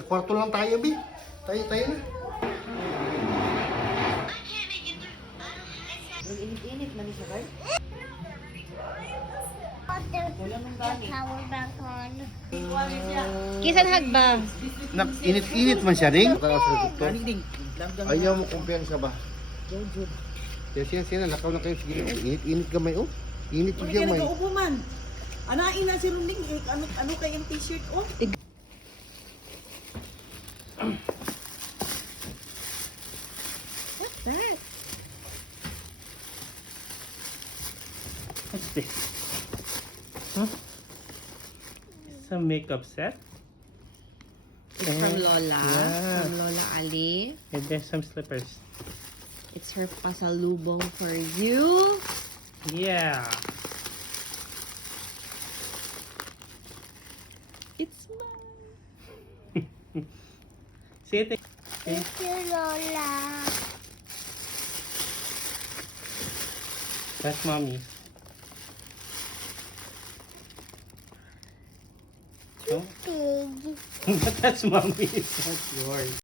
Sa kwarto lang tayo, Bi. Tayo na. Init-init man siya, Carl. Power bank on. Kisan hagba. Init-init man siya, Ding. Ding. Ayaw mo kumpiyansa ba? Siya, lakaw na kayo. Sige, init gamay, oh. Init Kung yung kaya gamay. nag-uupo man. Anain na si Runding. Ano kayong t-shirt, oh? What's that? What's this? Huh? Some makeup set? It's from Lola. Yeah. From Lola Ali. And there's some slippers. It's her pasalubong for you. Yeah. It's mine. See it? Thank you, Lola. That's mommy's. Oh. Pig. But that's mommy's, not yours.